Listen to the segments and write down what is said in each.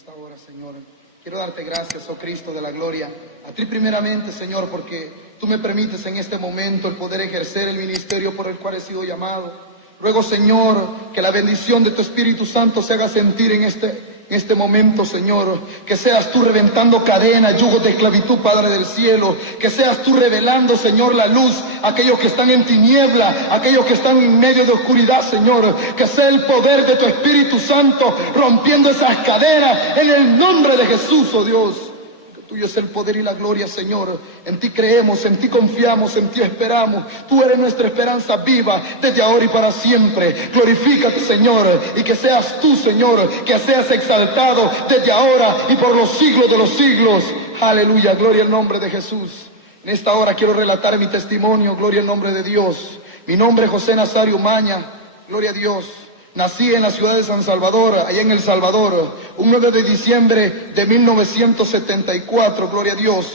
esta hora, Señor. Quiero darte gracias, oh Cristo de la gloria, a ti primeramente, Señor, porque tú me permites en este momento el poder ejercer el ministerio por el cual he sido llamado. Ruego, Señor, que la bendición de tu Espíritu Santo se haga sentir en este momento, Señor. Que seas tú reventando cadenas, yugos de esclavitud, Padre del cielo. Que seas tú revelando, Señor, la luz a aquellos que están en tiniebla, aquellos que están en medio de oscuridad, Señor. Que sea el poder de tu Espíritu Santo rompiendo esas cadenas en el nombre de Jesús, oh Dios. Tuyo es el poder y la gloria, Señor. En ti creemos, en ti confiamos, en ti esperamos. Tú eres nuestra esperanza viva desde ahora y para siempre. Glorifícate, Señor, y que seas tú, Señor, que seas exaltado desde ahora y por los siglos de los siglos. Aleluya, gloria al nombre de Jesús. En esta hora quiero relatar mi testimonio, gloria al nombre de Dios. Mi nombre es José Nazario Umaña, gloria a Dios. Nací en la ciudad de San Salvador, allá en El Salvador, un 9 de diciembre de 1974, gloria a Dios,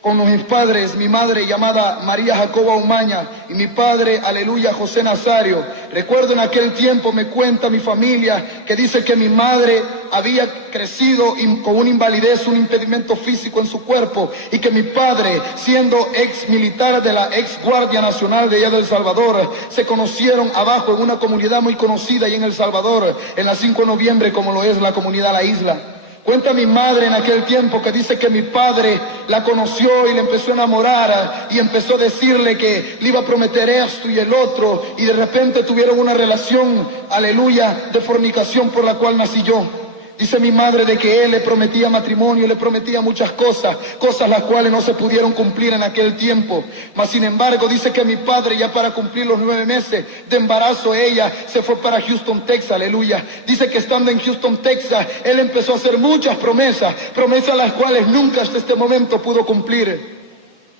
con mis padres, mi madre llamada María Jacoba Umaña y mi padre, aleluya, José Nazario. Recuerdo en aquel tiempo, me cuenta mi familia, que dice que mi madre había crecido con una invalidez, un impedimento físico en su cuerpo, y que mi padre, siendo ex militar de la ex Guardia Nacional de allá de El Salvador, se conocieron abajo en una comunidad muy conocida allá en El Salvador, en la 5 de noviembre, como lo es la comunidad La Isla. Cuenta mi madre en aquel tiempo que dice que mi padre la conoció y le empezó a enamorar y empezó a decirle que le iba a prometer esto y el otro, y de repente tuvieron una relación, aleluya, de fornicación por la cual nací yo. Dice mi madre de que él le prometía matrimonio, le prometía muchas cosas las cuales no se pudieron cumplir en aquel tiempo. Mas sin embargo dice que mi padre, ya para cumplir los 9 meses de embarazo, ella se fue para Houston, Texas, aleluya. Dice que estando en Houston, Texas, él empezó a hacer muchas promesas las cuales nunca hasta este momento pudo cumplir.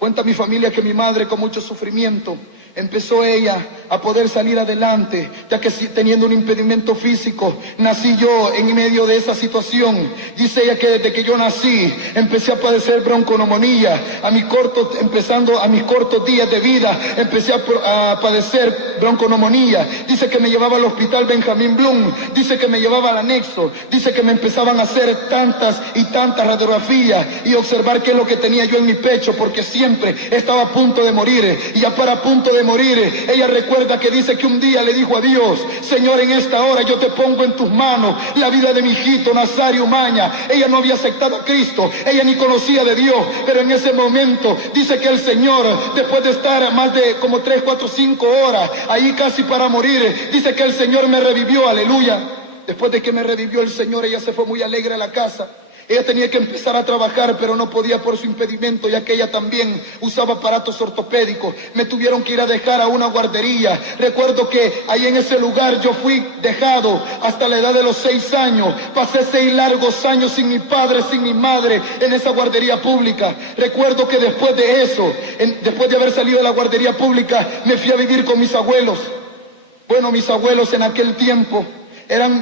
Cuenta mi familia que mi madre, con mucho sufrimiento, empezó ella a poder salir adelante, ya que teniendo un impedimento físico, nací yo en medio de esa situación. Dice ella que desde que yo nací, empecé a padecer bronconeumonía. A mis cortos días de vida, empecé a padecer bronconeumonía. Dice que me llevaba al hospital Benjamín Bloom, dice que me llevaba al anexo, dice que me empezaban a hacer tantas y tantas radiografías y observar qué es lo que tenía yo en mi pecho, porque siempre estaba a punto de morir. Y ya para punto de morir, ella recuerda que dice que un día le dijo a Dios: Señor, en esta hora yo te pongo en tus manos la vida de mi hijito Nazario Umaña. Ella no había aceptado a Cristo, ella ni conocía de Dios, pero en ese momento dice que el Señor, después de estar más de como 3, 4, 5 horas ahí casi para morir, dice que el Señor me revivió, aleluya. Después de que me revivió el Señor, ella se fue muy alegre a la casa. Ella tenía que empezar a trabajar, pero no podía por su impedimento, ya que ella también usaba aparatos ortopédicos. Me tuvieron que ir a dejar a una guardería. Recuerdo que ahí en ese lugar yo fui dejado hasta la edad de los 6 años. Pasé 6 largos años sin mi padre, sin mi madre, en esa guardería pública. Recuerdo que después de eso, después de haber salido de la guardería pública, me fui a vivir con mis abuelos. Bueno, mis abuelos en aquel tiempo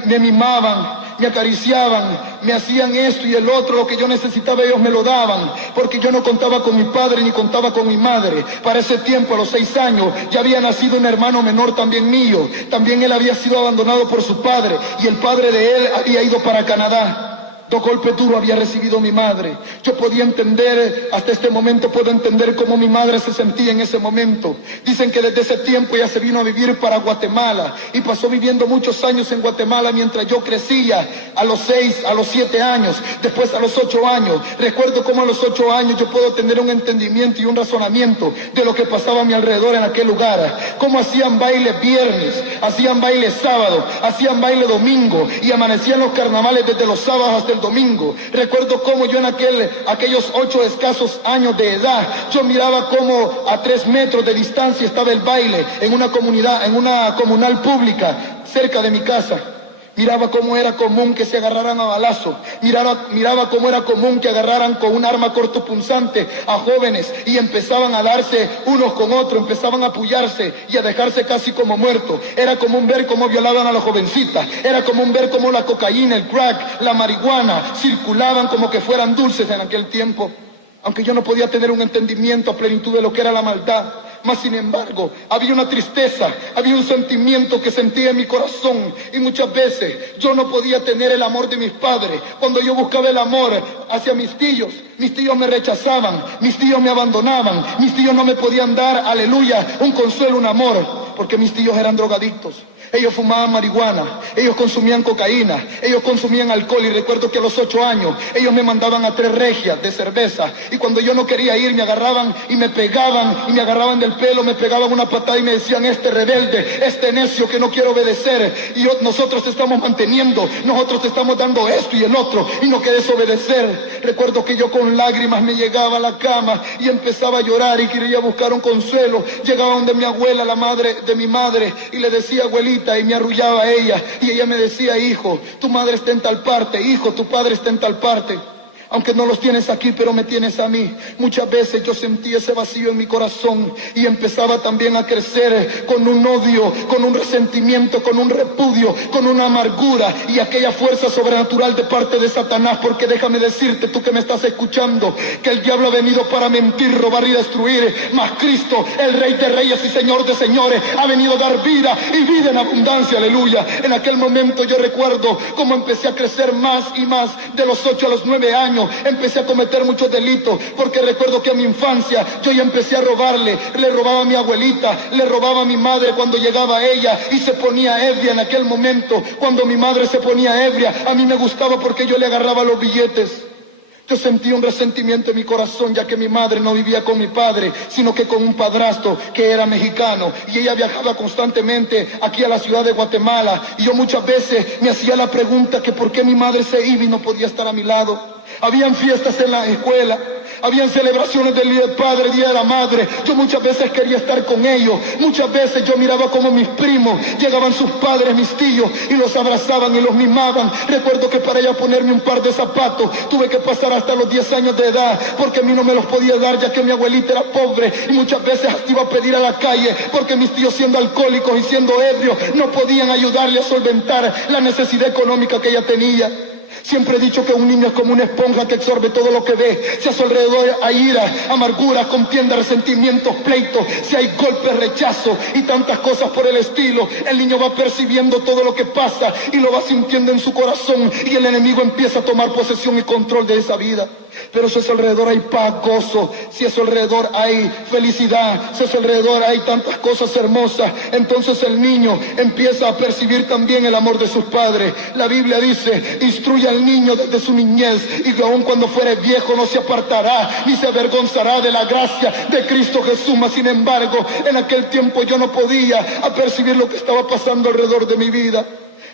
me mimaban, me acariciaban, me hacían esto y el otro, lo que yo necesitaba ellos me lo daban, porque yo no contaba con mi padre ni contaba con mi madre. Para ese tiempo, a los 6 años, ya había nacido un hermano menor también mío. También él había sido abandonado por su padre y el padre de él había ido para Canadá. 2 golpes duros había recibido mi madre. Yo podía entender, hasta este momento puedo entender cómo mi madre se sentía en ese momento. Dicen que desde ese tiempo ella se vino a vivir para Guatemala y pasó viviendo muchos años en Guatemala mientras yo crecía, a los 6, a los 7 años, después a los 8 años. Recuerdo cómo a los 8 años yo puedo tener un entendimiento y un razonamiento de lo que pasaba a mi alrededor en aquel lugar. Cómo hacían baile viernes, hacían baile sábado, hacían baile domingo y amanecían los carnavales desde los sábados hasta el domingo. Recuerdo cómo yo en aquellos 8 escasos años de edad, yo miraba cómo a 3 metros de distancia estaba el baile en una comunal pública cerca de mi casa. Miraba cómo era común que se agarraran a balazo. Miraba cómo era común que agarraran con un arma cortopunzante a jóvenes y empezaban a darse unos con otros, empezaban a apoyarse y a dejarse casi como muertos. Era común ver cómo violaban a las jovencitas. Era común ver cómo la cocaína, el crack, la marihuana circulaban como que fueran dulces en aquel tiempo. Aunque yo no podía tener un entendimiento a plenitud de lo que era la maldad, mas sin embargo había una tristeza, había un sentimiento que sentía en mi corazón, y muchas veces yo no podía tener el amor de mis padres. Cuando yo buscaba el amor hacia mis tíos me rechazaban, mis tíos me abandonaban, mis tíos no me podían dar, aleluya, un consuelo, un amor, porque mis tíos eran drogadictos. Ellos fumaban marihuana, ellos consumían cocaína, ellos consumían alcohol, y recuerdo que a los 8 años ellos me mandaban a 3 regias de cerveza, y cuando yo no quería ir me agarraban y me pegaban, y me agarraban del pelo, me pegaban una patada y me decían: este rebelde, este necio que no quiere obedecer, y nosotros te estamos manteniendo, nosotros te estamos dando esto y el otro, y no quieres obedecer. Recuerdo que yo con lágrimas me llegaba a la cama y empezaba a llorar y quería buscar un consuelo. Llegaba donde mi abuela, la madre de mi madre, y le decía: abuelita, y me arrullaba a ella, y ella me decía: hijo, tu madre está en tal parte, hijo, tu padre está en tal parte. Aunque no los tienes aquí, pero me tienes a mí. Muchas veces yo sentí ese vacío en mi corazón y empezaba también a crecer con un odio, con un resentimiento, con un repudio, con una amargura y aquella fuerza sobrenatural de parte de Satanás. Porque déjame decirte, tú que me estás escuchando, que el diablo ha venido para mentir, robar y destruir, mas Cristo, el Rey de Reyes y Señor de Señores, ha venido a dar vida y vida en abundancia, aleluya. En aquel momento yo recuerdo cómo empecé a crecer más y más. De los 8 a los 9 años empecé a cometer muchos delitos, porque recuerdo que en mi infancia yo ya empecé a robarle, le robaba a mi abuelita, le robaba a mi madre cuando llegaba ella y se ponía ebria. En aquel momento, cuando mi madre se ponía ebria, a mí me gustaba porque yo le agarraba los billetes. Yo sentí un resentimiento en mi corazón, ya que mi madre no vivía con mi padre, sino que con un padrastro que era mexicano, y ella viajaba constantemente aquí a la ciudad de Guatemala, y yo muchas veces me hacía la pregunta que por qué mi madre se iba y no podía estar a mi lado. Habían fiestas en la escuela, habían celebraciones del Día del Padre, Día de la Madre. Yo muchas veces quería estar con ellos. Muchas veces yo miraba como mis primos, llegaban sus padres, mis tíos, y los abrazaban y los mimaban. Recuerdo que para ella ponerme un par de zapatos tuve que pasar hasta los 10 años de edad, porque a mí no me los podía dar, ya que mi abuelita era pobre, y muchas veces hasta iba a pedir a la calle, porque mis tíos, siendo alcohólicos y siendo ebrios, no podían ayudarle a solventar la necesidad económica que ella tenía. Siempre he dicho que un niño es como una esponja que absorbe todo lo que ve. Si a su alrededor hay ira, amargura, contienda, resentimientos, pleitos, si hay golpes, rechazo y tantas cosas por el estilo, el niño va percibiendo todo lo que pasa y lo va sintiendo en su corazón, y el enemigo empieza a tomar posesión y control de esa vida. Pero si a su alrededor hay paz, gozo, si a su alrededor hay felicidad, si a su alrededor hay tantas cosas hermosas, entonces el niño empieza a percibir también el amor de sus padres. La Biblia dice: instruye al niño desde su niñez, y aun cuando fuere viejo no se apartará ni se avergonzará de la gracia de Cristo Jesús. Mas sin embargo, en aquel tiempo yo no podía percibir lo que estaba pasando alrededor de mi vida.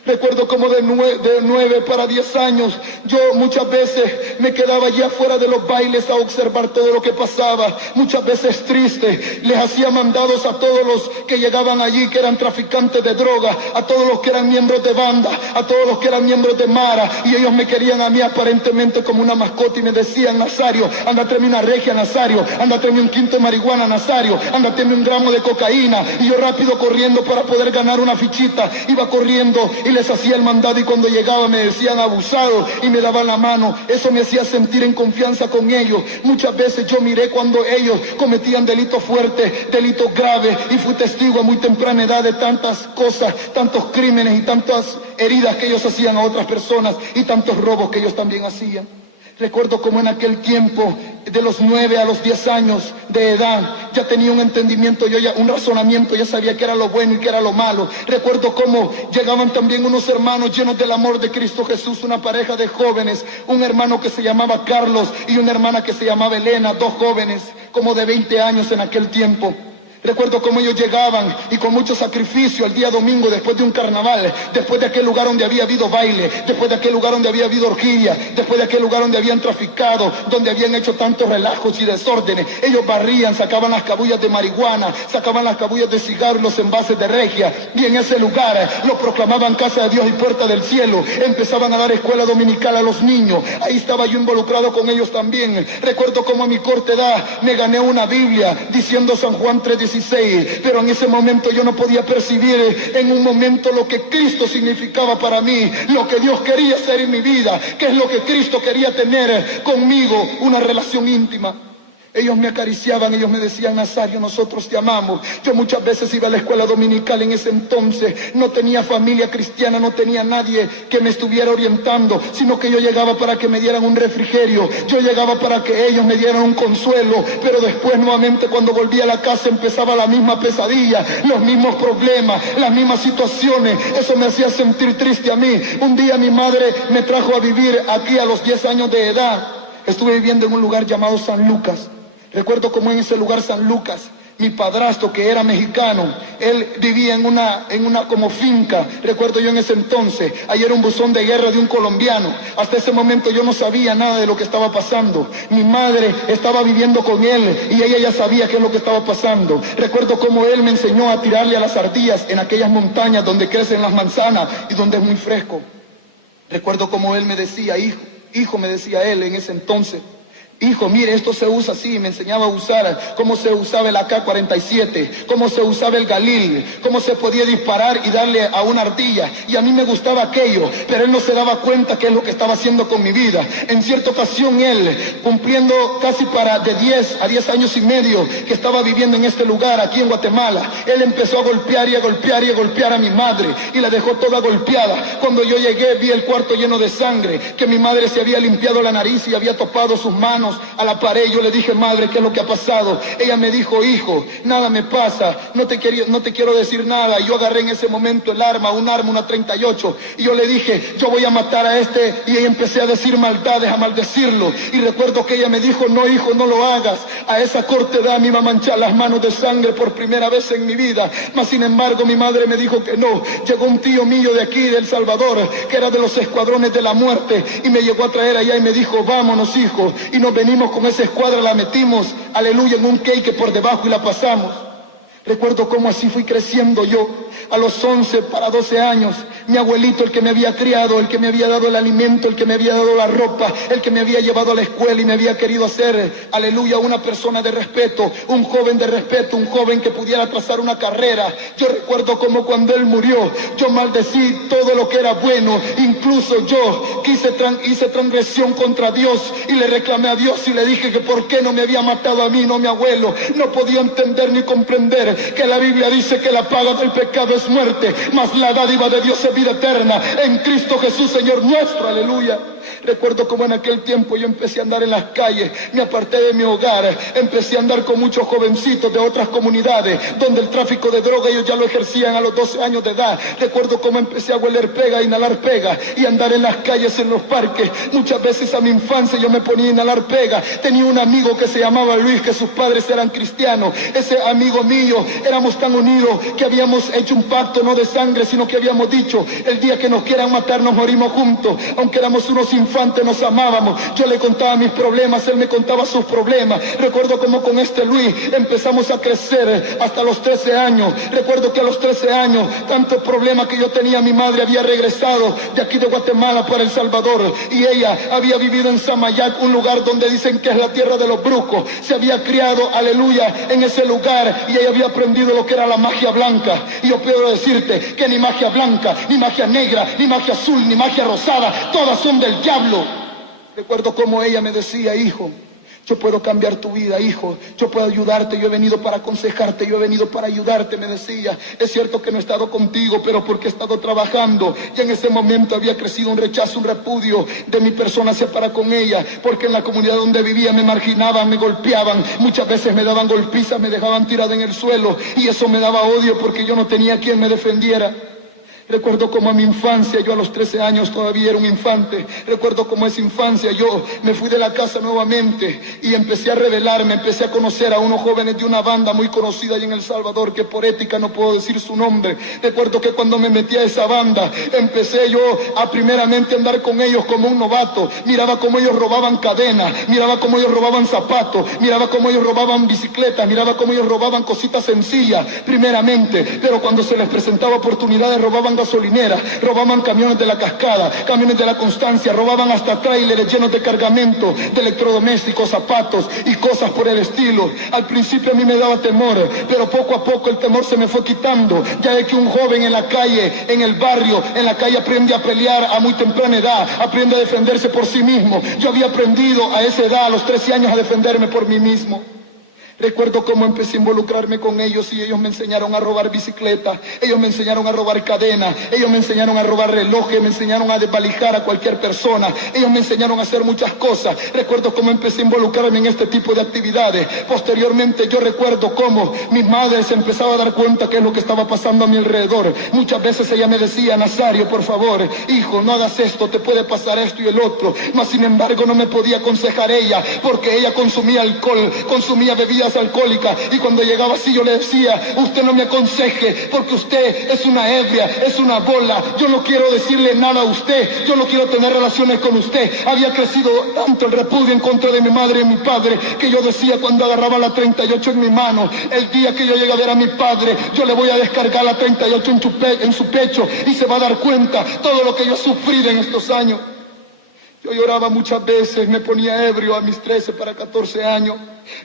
Recuerdo como de 9 para 10 años, yo muchas veces me quedaba allí afuera de los bailes a observar todo lo que pasaba. Muchas veces triste, les hacía mandados a todos los que llegaban allí, que eran traficantes de droga, a todos los que eran miembros de banda, a todos los que eran miembros de Mara, y ellos me querían a mí aparentemente como una mascota, y me decían: Nazario, anda, tráeme una regia, Nazario, anda, tráeme un quinto de marihuana, Nazario, anda, tráeme un gramo de cocaína. Y yo rápido corriendo para poder ganar una fichita, iba corriendo y les hacía el mandado, y cuando llegaba me decían abusado y me daban la mano. Eso me hacía sentir en confianza con ellos. Muchas veces yo miré cuando ellos cometían delitos fuertes, delitos graves, y fui testigo a muy temprana edad de tantas cosas, tantos crímenes y tantas heridas que ellos hacían a otras personas, y tantos robos que ellos también hacían. Recuerdo como en aquel tiempo, de los 9 a los 10 años de edad, ya tenía un entendimiento, yo ya un razonamiento, ya sabía qué era lo bueno y qué era lo malo. Recuerdo cómo llegaban también unos hermanos llenos del amor de Cristo Jesús, una pareja de jóvenes, un hermano que se llamaba Carlos y una hermana que se llamaba Elena, 2 jóvenes como de 20 años en aquel tiempo. Recuerdo cómo ellos llegaban y con mucho sacrificio el día domingo, después de un carnaval, después de aquel lugar donde había habido baile, después de aquel lugar donde había habido orgía, después de aquel lugar donde habían traficado, donde habían hecho tantos relajos y desórdenes, ellos barrían, sacaban las cabullas de marihuana, sacaban las cabullas de cigarros, los envases de regia, y en ese lugar lo proclamaban casa de Dios y puerta del cielo. Empezaban a dar escuela dominical a los niños, ahí estaba yo involucrado con ellos también. Recuerdo cómo a mi corta edad me gané una Biblia diciendo San Juan 3:16, pero en ese momento yo no podía percibir en un momento lo que Cristo significaba para mí, lo que Dios quería hacer en mi vida, qué es lo que Cristo quería tener conmigo, una relación íntima. Ellos me acariciaban, ellos me decían: Nazario, nosotros te amamos. Yo muchas veces iba a la escuela dominical en ese entonces. No tenía familia cristiana, no tenía nadie que me estuviera orientando, sino que yo llegaba para que me dieran un refrigerio. Yo llegaba para que ellos me dieran un consuelo. Pero después nuevamente cuando volví a la casa empezaba la misma pesadilla, los mismos problemas, las mismas situaciones. Eso me hacía sentir triste a mí. Un día mi madre me trajo a vivir aquí a los 10 años de edad. Estuve viviendo en un lugar llamado San Lucas. Recuerdo como en ese lugar San Lucas, mi padrastro, que era mexicano, él vivía en una como finca. Recuerdo yo en ese entonces, ahí era un buzón de guerra de un colombiano. Hasta ese momento yo no sabía nada de lo que estaba pasando. Mi madre estaba viviendo con él y ella ya sabía qué es lo que estaba pasando. Recuerdo como él me enseñó a tirarle a las ardillas en aquellas montañas donde crecen las manzanas y donde es muy fresco. Recuerdo como él me decía: hijo, me decía él en ese entonces: hijo, mire, esto se usa así. Me enseñaba a usar cómo se usaba el AK-47, cómo se usaba el Galil, cómo se podía disparar y darle a una ardilla. Y a mí me gustaba aquello, pero él no se daba cuenta qué es lo que estaba haciendo con mi vida. En cierta ocasión él, cumpliendo casi de 10 a 10 años y medio que estaba viviendo en este lugar, aquí en Guatemala, él empezó a golpear y a golpear y a golpear a mi madre y la dejó toda golpeada. Cuando yo llegué vi el cuarto lleno de sangre, que mi madre se había limpiado la nariz y había topado sus manos a la pared. Yo le dije: madre, ¿qué es lo que ha pasado? Ella me dijo: hijo, nada me pasa, no te quiero decir nada. Y yo agarré en ese momento el arma, una 38, y yo le dije: yo voy a matar a este. Y ella empecé a decir maldades, a maldecirlo. Y recuerdo que ella me dijo: no, hijo, no lo hagas. A esa corta edad me iba a manchar las manos de sangre por primera vez en mi vida. Mas sin embargo mi madre me dijo que no. Llegó un tío mío de aquí, de El Salvador, que era de los escuadrones de la muerte, y me llegó a traer allá y me dijo: vámonos, hijo. Y nos venimos con esa escuadra, la metimos, aleluya, en un cake por debajo y la pasamos. Recuerdo cómo así fui creciendo yo. A los 11 para 12 años, mi abuelito, el que me había criado, el que me había dado el alimento, el que me había dado la ropa, el que me había llevado a la escuela y me había querido hacer, aleluya, una persona de respeto, un joven de respeto, un joven que pudiera trazar una carrera. Yo recuerdo cómo cuando él murió, yo maldecí todo lo que era bueno. Incluso yo hice transgresión contra Dios y le reclamé a Dios y le dije que por qué no me había matado a mí, no a mi abuelo. No podía entender ni comprender que la Biblia dice que la paga del pecado es muerte, mas la dádiva de Dios es vida eterna en Cristo Jesús, Señor nuestro, aleluya. Recuerdo como en aquel tiempo yo empecé a andar en las calles, me aparté de mi hogar, empecé a andar con muchos jovencitos de otras comunidades, donde el tráfico de droga ellos ya lo ejercían a los 12 años de edad. Recuerdo cómo empecé a hueler pega, a inhalar pega y andar en las calles, en los parques. Muchas veces a mi infancia yo me ponía a inhalar pega. Tenía un amigo que se llamaba Luis, que sus padres eran cristianos. Ese amigo mío, éramos tan unidos que habíamos hecho un pacto no de sangre, sino que habíamos dicho: el día que nos quieran matar nos morimos juntos. Aunque éramos unos infantes, nos amábamos. Yo le contaba mis problemas, él me contaba sus problemas. Recuerdo como con este Luis empezamos a crecer hasta los 13 años. Recuerdo que a los 13 años, tantos problemas que yo tenía, mi madre había regresado de aquí de Guatemala para El Salvador y ella había vivido en Samayac, un lugar donde dicen que es la tierra de los brujos. Se había criado, aleluya, en ese lugar y ella había aprendido lo que era la magia blanca. Y yo puedo decirte que ni magia blanca, ni magia negra, ni magia azul, ni magia rosada, todas son del diablo. Recuerdo como ella me decía: hijo, yo puedo cambiar tu vida, hijo, yo puedo ayudarte, yo he venido para aconsejarte, yo he venido para ayudarte, me decía. Es cierto que no he estado contigo, pero porque he estado trabajando. Y en ese momento había crecido un rechazo, un repudio de mi persona hacia para con ella, porque en la comunidad donde vivía me marginaban, me golpeaban, muchas veces me daban golpizas, me dejaban tirada en el suelo, y eso me daba odio porque yo no tenía quien me defendiera. Recuerdo como a mi infancia, yo a los 13 años todavía era un infante. Recuerdo como esa infancia yo me fui de la casa nuevamente y empecé a rebelarme, empecé a conocer a unos jóvenes de una banda muy conocida allá en El Salvador, que por ética no puedo decir su nombre. Recuerdo que cuando me metí a esa banda, empecé yo a primeramente andar con ellos como un novato. Miraba cómo ellos robaban cadenas, miraba cómo ellos robaban zapatos, miraba cómo ellos robaban bicicletas, miraba cómo ellos robaban cositas sencillas primeramente, pero cuando se les presentaba oportunidades robaban robaban gasolineras, robaban camiones de la Cascada, camiones de la Constancia, robaban hasta tráileres llenos de cargamento, de electrodomésticos, zapatos y cosas por el estilo. Al principio a mí me daba temor, pero poco a poco el temor se me fue quitando, ya de que un joven en la calle, en el barrio, en la calle aprende a pelear a muy temprana edad, aprende a defenderse por sí mismo. Yo había aprendido a esa edad, a los 13 años, a defenderme por mí mismo. Recuerdo cómo empecé a involucrarme con ellos y ellos me enseñaron a robar bicicletas, ellos me enseñaron a robar cadenas, ellos me enseñaron a robar relojes, me enseñaron a desvalijar a cualquier persona, ellos me enseñaron a hacer muchas cosas. Recuerdo cómo empecé a involucrarme en este tipo de actividades. Posteriormente yo recuerdo cómo mi madre se empezaba a dar cuenta qué es lo que estaba pasando a mi alrededor. Muchas veces ella me decía: Nazario, por favor, hijo, no hagas esto, te puede pasar esto y el otro. Mas sin embargo no me podía aconsejar ella, porque ella consumía alcohol, consumía bebidas alcohólica, y cuando llegaba así yo le decía: usted no me aconseje porque usted es una ebria, es una bola, yo no quiero decirle nada a usted, yo no quiero tener relaciones con usted. Había crecido tanto el repudio en contra de mi madre y mi padre que yo decía, cuando agarraba la 38 en mi mano, el día que yo llegue a ver a mi padre, yo le voy a descargar la 38 en su pecho y se va a dar cuenta todo lo que yo he sufrido en estos años. Yo lloraba muchas veces, me ponía ebrio a mis 13 para 14 años,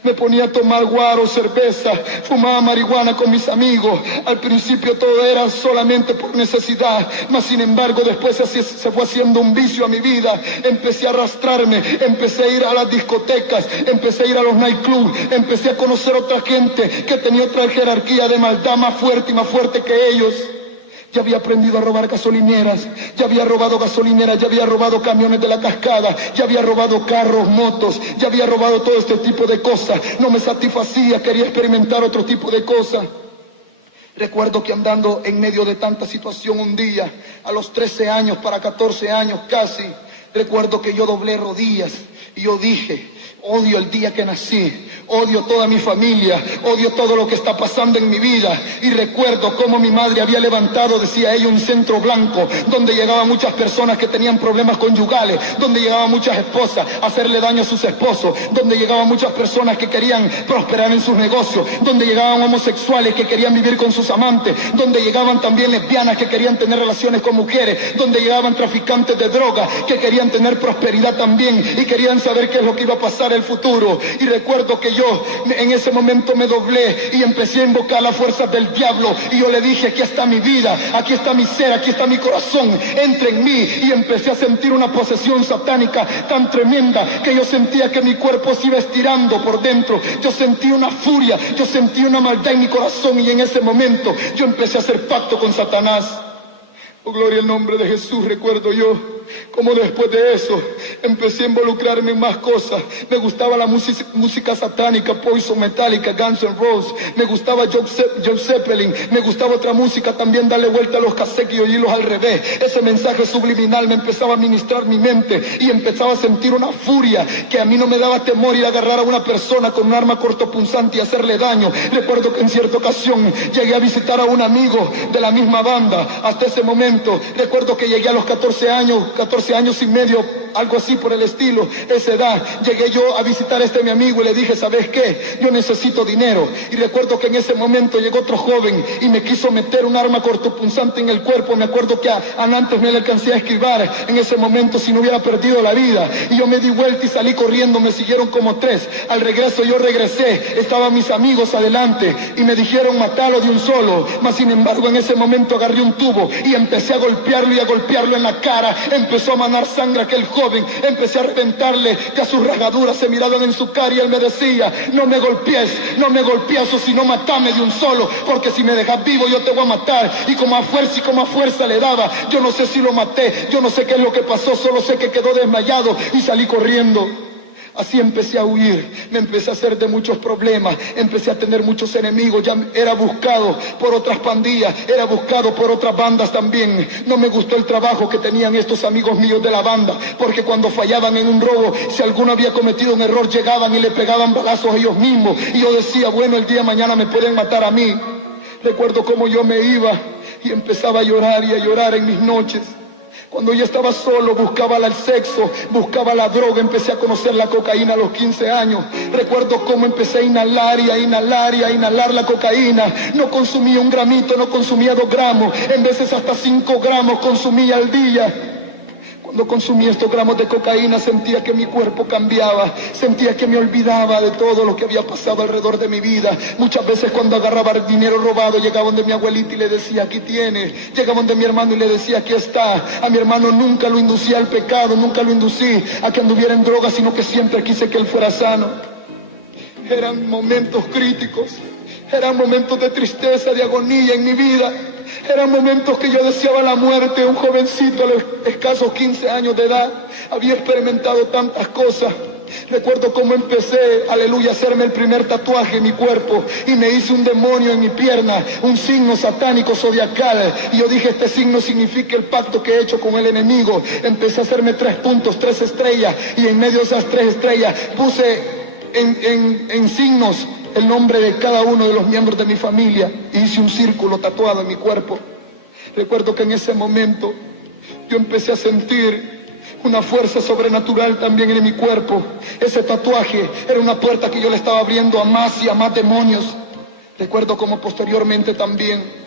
me ponía a tomar guaro, cerveza, fumaba marihuana con mis amigos. Al principio todo era solamente por necesidad, mas sin embargo después se fue haciendo un vicio a mi vida. Empecé a arrastrarme, empecé a ir a las discotecas, empecé a ir a los nightclubs, empecé a conocer a otra gente que tenía otra jerarquía de maldad más fuerte y más fuerte que ellos. Ya había aprendido a robar gasolineras, ya había robado gasolineras, ya había robado camiones de la Cascada, ya había robado carros, motos, ya había robado todo este tipo de cosas. No me satisfacía, quería experimentar otro tipo de cosas. Recuerdo que andando en medio de tanta situación un día, a los 13 años para 14 años casi, recuerdo que yo doblé rodillas y yo dije: odio el día que nací, odio toda mi familia, odio todo lo que está pasando en mi vida. Y recuerdo cómo mi madre había levantado, decía ella, un centro blanco, donde llegaban muchas personas que tenían problemas conyugales, donde llegaban muchas esposas a hacerle daño a sus esposos, donde llegaban muchas personas que querían prosperar en sus negocios, donde llegaban homosexuales que querían vivir con sus amantes, donde llegaban también lesbianas que querían tener relaciones con mujeres, donde llegaban traficantes de drogas que querían tener prosperidad también y querían saber qué es lo que iba a pasar el futuro. Y recuerdo que yo en ese momento me doblé y empecé a invocar las fuerzas del diablo, y yo le dije: aquí está mi vida, aquí está mi ser, aquí está mi corazón, entra en mí. Y empecé a sentir una posesión satánica tan tremenda que yo sentía que mi cuerpo se iba estirando por dentro. Yo sentí una furia, yo sentí una maldad en mi corazón, y en ese momento yo empecé a hacer pacto con Satanás. Oh, gloria al nombre de Jesús. Recuerdo yo como después de eso empecé a involucrarme en más cosas. Me gustaba la música satánica, Poison, Metallica, Guns N' Roses. Me gustaba Joe Zeppelin. Me gustaba otra música también, darle vuelta a los cassettes y oírlos al revés. Ese mensaje subliminal me empezaba a ministrar mi mente y empezaba a sentir una furia que a mí no me daba temor ir a agarrar a una persona con un arma cortopunzante y hacerle daño. Recuerdo que en cierta ocasión llegué a visitar a un amigo de la misma banda. Hasta ese momento recuerdo que llegué a los 14 años y medio, algo así por el estilo, esa edad. Llegué yo a visitar a mi amigo y le dije: ¿sabes qué? Yo necesito dinero. Y recuerdo que en ese momento llegó otro joven y me quiso meter un arma cortopunzante en el cuerpo. Me acuerdo que antes me le alcancé a esquivar en ese momento, si no hubiera perdido la vida. Y yo me di vuelta y salí corriendo, me siguieron como 3. Al regreso yo regresé, estaban mis amigos adelante y me dijeron: matalo de un solo. Mas sin embargo en ese momento agarré un tubo y empecé a golpearlo y a golpearlo en la cara. Empezó a manar sangre aquel joven, empecé a reventarle, que a sus rasgaduras se miraban en su cara, y él me decía: no me golpees, o si no matame de un solo, porque si me dejas vivo yo te voy a matar. Y como a fuerza le daba. Yo no sé si lo maté, yo no sé qué es lo que pasó, solo sé que quedó desmayado y salí corriendo. Así empecé a huir, me empecé a hacer de muchos problemas, empecé a tener muchos enemigos, ya era buscado por otras pandillas, era buscado por otras bandas también. No me gustó el trabajo que tenían estos amigos míos de la banda, porque cuando fallaban en un robo, si alguno había cometido un error, llegaban y le pegaban balazos a ellos mismos. Y yo decía: bueno, el día de mañana me pueden matar a mí. Recuerdo cómo yo me iba y empezaba a llorar y a llorar en mis noches. Cuando yo estaba solo, buscaba el sexo, buscaba la droga, empecé a conocer la cocaína a los 15 años. Recuerdo cómo empecé a inhalar y a inhalar y a inhalar la cocaína. No consumía 1 gramito, no consumía 2 gramos, en veces hasta 5 gramos consumía al día. Cuando consumía estos gramos de cocaína sentía que mi cuerpo cambiaba, sentía que me olvidaba de todo lo que había pasado alrededor de mi vida. Muchas veces cuando agarraba el dinero robado llegaba donde mi abuelita y le decía, aquí tiene. Llegaba donde mi hermano y le decía, aquí está. A mi hermano nunca lo inducía al pecado, nunca lo inducí a que anduviera en drogas, sino que siempre quise que él fuera sano. Eran momentos críticos, eran momentos de tristeza, de agonía en mi vida. Eran momentos que yo deseaba la muerte. Un jovencito a los escasos 15 años de edad había experimentado tantas cosas. Recuerdo cómo empecé, aleluya, a hacerme el primer tatuaje en mi cuerpo y me hice un demonio en mi pierna, un signo satánico zodiacal, y yo dije, este signo significa el pacto que he hecho con el enemigo. Empecé a hacerme 3 puntos, 3 estrellas, y en medio de esas 3 estrellas puse en signos el nombre de cada uno de los miembros de mi familia, y hice un círculo tatuado en mi cuerpo. Recuerdo que en ese momento yo empecé a sentir una fuerza sobrenatural también en mi cuerpo. Ese tatuaje era una puerta que yo le estaba abriendo a más y a más demonios. Recuerdo como posteriormente también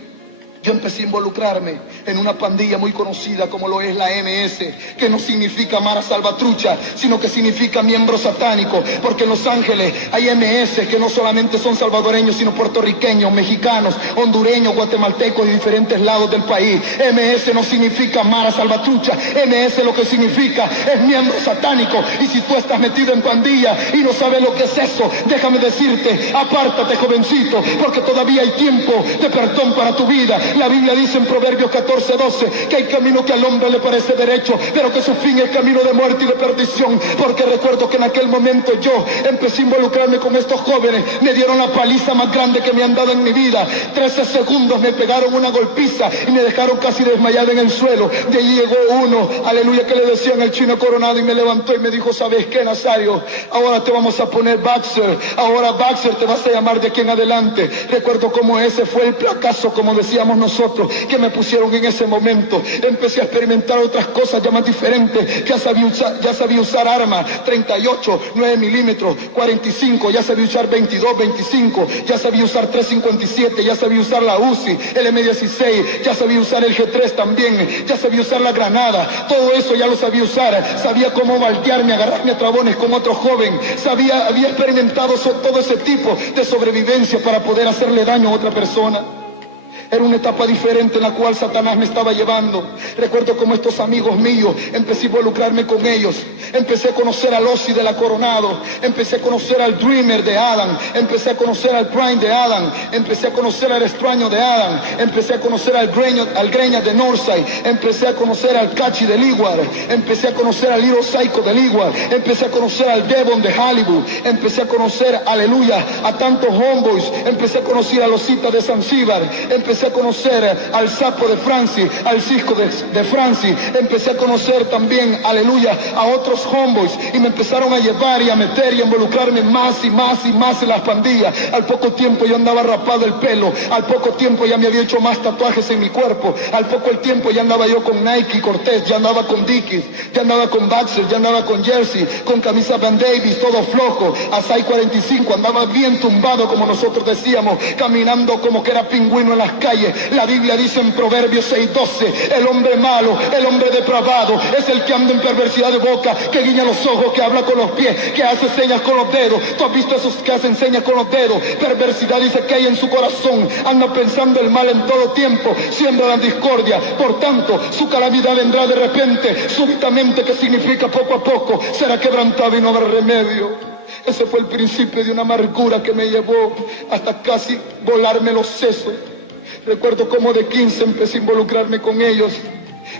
yo empecé a involucrarme en una pandilla muy conocida como lo es la MS, que no significa Mara Salvatrucha, sino que significa miembro satánico, porque en Los Ángeles hay MS que no solamente son salvadoreños, sino puertorriqueños, mexicanos, hondureños, guatemaltecos de diferentes lados del país. MS no significa Mara Salvatrucha, MS lo que significa es miembro satánico. Y si tú estás metido en pandilla y no sabes lo que es eso, déjame decirte, apártate, jovencito, porque todavía hay tiempo de perdón para tu vida. La Biblia dice en Proverbios 14:12 que hay camino que al hombre le parece derecho, pero que su fin es camino de muerte y de perdición. Porque recuerdo que en aquel momento yo empecé a involucrarme con estos jóvenes. Me dieron la paliza más grande que me han dado en mi vida. 13 segundos me pegaron una golpiza y me dejaron casi desmayado en el suelo. De allí llegó uno, aleluya, que le decían el Chino Coronado, y me levantó y me dijo, ¿sabes qué, Nazario? Ahora te vamos a poner Baxter. Ahora Baxter te vas a llamar de aquí en adelante. Recuerdo cómo ese fue el fracaso, como decíamos nosotros, que me pusieron en ese momento. Empecé a experimentar otras cosas ya más diferentes. Ya sabía usar armas 38, 9 milímetros, 45, ya sabía usar 22, 25, ya sabía usar 357, ya sabía usar la UCI, el M16, ya sabía usar el G3 también, ya sabía usar la granada. Todo eso ya lo sabía usar. Sabía cómo voltearme, agarrarme a trabones con otro joven. Había experimentado todo ese tipo de sobrevivencia para poder hacerle daño a otra persona. Era una etapa diferente en la cual Satanás me estaba llevando. Recuerdo como estos amigos míos, empecé a involucrarme con ellos. Empecé a conocer al Ozzy de la Coronado. Empecé a conocer al Dreamer de Adam. Empecé a conocer al Prime de Adam. Empecé a conocer al Extraño de Adam. Empecé a conocer al Greña de Northside. Empecé a conocer al Cachi de Leeward. Empecé a conocer al Little Psycho de Leeward. Empecé a conocer al Devon de Hollywood. Empecé a conocer, aleluya, a tantos homeboys. Empecé a conocer a los Citas de Zanzíbar. Empecé a conocer al Sapo de Francis, al Cisco de Francis. Empecé a conocer también, aleluya, a otros homeboys, y me empezaron a llevar y a meter y a involucrarme más y más y más en las pandillas. Al poco tiempo yo andaba rapado el pelo, al poco tiempo ya me había hecho más tatuajes en mi cuerpo, al poco el tiempo ya andaba yo con Nike Cortez, ya andaba con Dickies, ya andaba con Baxter, ya andaba con Jersey, con camisa Van Davis, todo flojo, Asai 45, andaba bien tumbado, como nosotros decíamos, caminando como que era pingüino en las calles. La Biblia dice en Proverbios 6:12, el hombre malo, el hombre depravado, es el que anda en perversidad de boca, que guiña los ojos, que habla con los pies, que hace señas con los dedos. Tú has visto esos que hacen señas con los dedos. Perversidad dice que hay en su corazón, anda pensando el mal en todo tiempo, siembra la discordia. Por tanto, su calamidad vendrá de repente, súbitamente, que significa poco a poco, será quebrantado y no habrá remedio. Ese fue el principio de una amargura que me llevó hasta casi volarme los sesos. Recuerdo cómo de 15 empecé a involucrarme con ellos.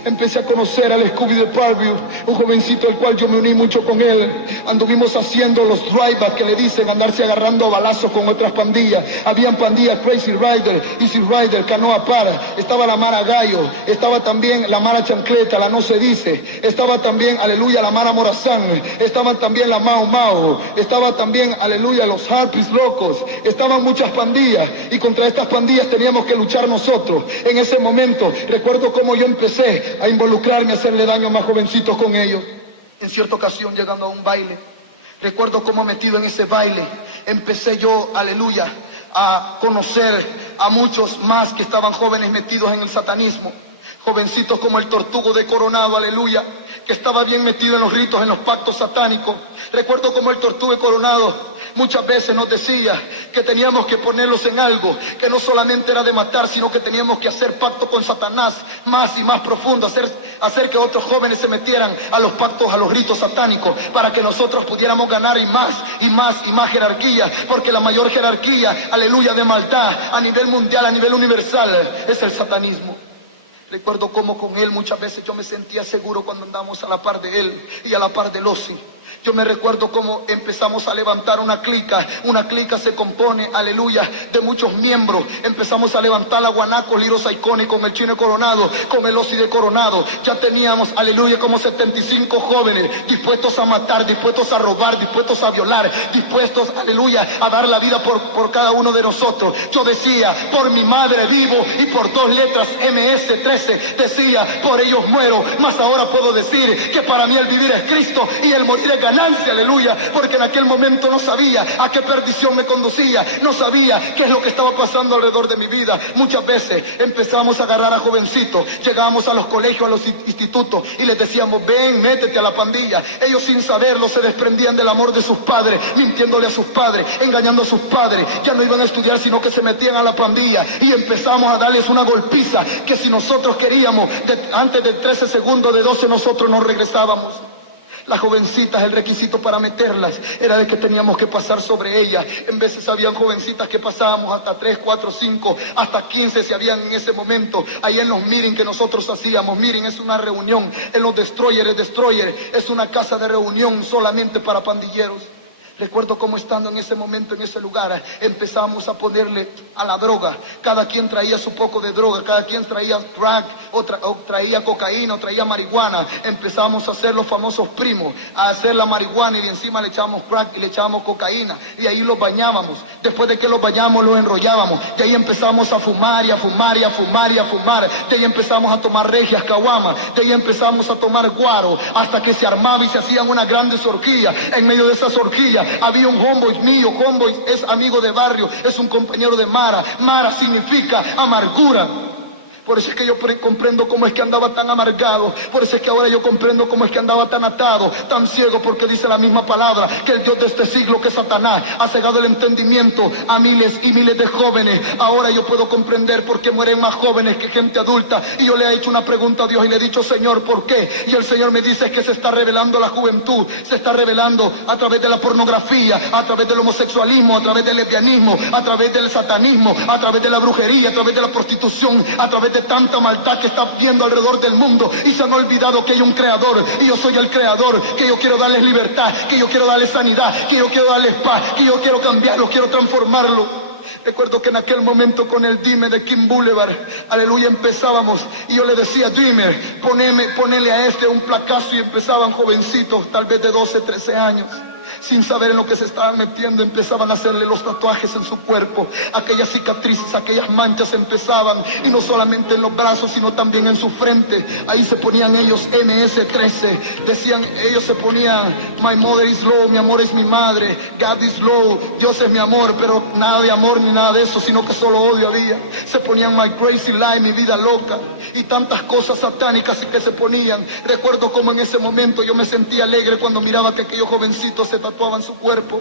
Empecé a conocer al Scooby de Parview, un jovencito al cual yo me uní mucho con él. Anduvimos haciendo los drive-backs que le dicen, andarse agarrando a balazos con otras pandillas. Habían pandillas Crazy Rider, Easy Rider, Canoa Para. Estaba la Mara Gallo, estaba también la Mara Chancleta, la No Se Dice. Estaba también, aleluya, la Mara Morazán. Estaban también la Mao Mao. Estaba también, aleluya, los Harpies Locos. Estaban muchas pandillas y contra estas pandillas teníamos que luchar nosotros. En ese momento recuerdo cómo yo empecé empecé a involucrarme, a hacerle daño a más jovencitos con ellos. En cierta ocasión, llegando a un baile, recuerdo cómo metido en ese baile, empecé yo, aleluya, a conocer a muchos más que estaban jóvenes metidos en el satanismo. Jovencitos como el Tortugo de Coronado, aleluya, que estaba bien metido en los ritos, en los pactos satánicos. Recuerdo como el Tortugo de Coronado muchas veces nos decía que teníamos que ponerlos en algo, que no solamente era de matar, sino que teníamos que hacer pacto con Satanás más y más profundo, hacer que otros jóvenes se metieran a los pactos, a los ritos satánicos, para que nosotros pudiéramos ganar y más jerarquía, porque la mayor jerarquía, aleluya, de maldad a nivel mundial, a nivel universal, es el satanismo. Recuerdo cómo con él muchas veces yo me sentía seguro cuando andábamos a la par de él y a la par de Losi. Yo me recuerdo cómo empezamos a levantar una clica se compone, aleluya, de muchos miembros. Empezamos a levantar la Guanaco, Liro Saiconi, con el Chino Coronado, con el Osi de Coronado. Ya teníamos, aleluya, como 75 jóvenes dispuestos a matar, dispuestos a robar, dispuestos a violar, dispuestos, aleluya, a dar la vida por cada uno de nosotros. Yo decía, por mi madre vivo, y por 2 letras MS-13, decía, por ellos muero, mas ahora puedo decir que para mí el vivir es Cristo y el morir es ganancia. Aleluya, porque en aquel momento no sabía a qué perdición me conducía, no sabía qué es lo que estaba pasando alrededor de mi vida. Muchas veces empezamos a agarrar a jovencitos, llegábamos a los colegios, a los institutos y les decíamos, ven, métete a la pandilla. Ellos sin saberlo se desprendían del amor de sus padres, mintiéndole a sus padres, engañando a sus padres. Ya no iban a estudiar, sino que se metían a la pandilla y empezamos a darles una golpiza que si nosotros queríamos, antes de 13 segundos, de 12, nosotros nos regresábamos. Las jovencitas, el requisito para meterlas era de que teníamos que pasar sobre ellas. En veces habían jovencitas que pasábamos hasta 3, 4, 5, hasta 15 se habían en ese momento. Ahí en los meetings que nosotros hacíamos. Meeting es una reunión. En los Destroyer es una casa de reunión solamente para pandilleros. Recuerdo cómo estando en ese momento, en ese lugar, empezamos a ponerle a la droga. Cada quien traía su poco de droga, cada quien traía crack, o traía cocaína, o traía marihuana. Empezamos a hacer los famosos primos, a hacer la marihuana y encima le echábamos crack y le echábamos cocaína. Y ahí los bañábamos. Después de que los bañamos, los enrollábamos. Y ahí empezamos a fumar y a fumar y a fumar y a fumar. De ahí empezamos a tomar regias, caguamas. De ahí empezamos a tomar guaro, hasta que se armaba y se hacían unas grandes orgías. En medio de esas orgías había un homeboy mío. Homeboy es amigo de barrio, es un compañero de Mara. Mara significa amargura. Por eso es que yo comprendo cómo es que andaba tan amargado. Por eso es que ahora yo comprendo cómo es que andaba tan atado, tan ciego, porque dice la misma palabra que el Dios de este siglo, que Satanás, ha cegado el entendimiento a miles y miles de jóvenes. Ahora yo puedo comprender por qué mueren más jóvenes que gente adulta. Y yo le he hecho una pregunta a Dios y le he dicho, Señor, ¿por qué? Y el Señor me dice que se está revelando la juventud, se está revelando a través de la pornografía, a través del homosexualismo, a través del lesbianismo, a través del satanismo, a través de la brujería, a través de la prostitución, a través de tanta maldad que está viendo alrededor del mundo, y se han olvidado que hay un creador, y yo soy el creador, que yo quiero darles libertad, que yo quiero darles sanidad, que yo quiero darles paz, que yo quiero cambiarlo, quiero transformarlo. Recuerdo que en aquel momento con el Dime de King Boulevard, aleluya, empezábamos y yo le decía, Dreamer, ponele a este un placazo, y empezaban jovencitos, tal vez de 12, 13 años. Sin saber en lo que se estaban metiendo, empezaban a hacerle los tatuajes en su cuerpo. Aquellas cicatrices, aquellas manchas empezaban, y no solamente en los brazos, sino también en su frente. Ahí se ponían ellos MS-13, decían, ellos se ponían, my mother is low, mi amor es mi madre, God is low, Dios es mi amor, pero nada de amor ni nada de eso, sino que solo odio había. Se ponían my crazy life, mi vida loca, y tantas cosas satánicas que se ponían. Recuerdo como en ese momento yo me sentía alegre cuando miraba que aquellos jovencitos se tatuaban su cuerpo.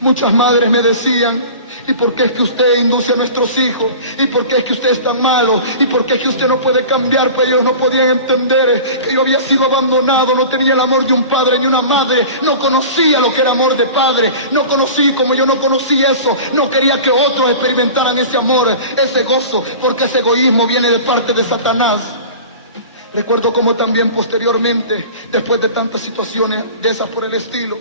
Muchas madres me decían, ¿y por qué es que usted induce a nuestros hijos? ¿Y por qué es que usted es tan malo? ¿Y por qué es que usted no puede cambiar? Pues ellos no podían entender que yo había sido abandonado, no tenía el amor de un padre ni una madre, no conocía lo que era amor de padre, no conocí como yo no conocí eso, no quería que otros experimentaran ese amor, ese gozo, porque ese egoísmo viene de parte de Satanás. Recuerdo como también posteriormente, después de tantas situaciones de esas por el estilo,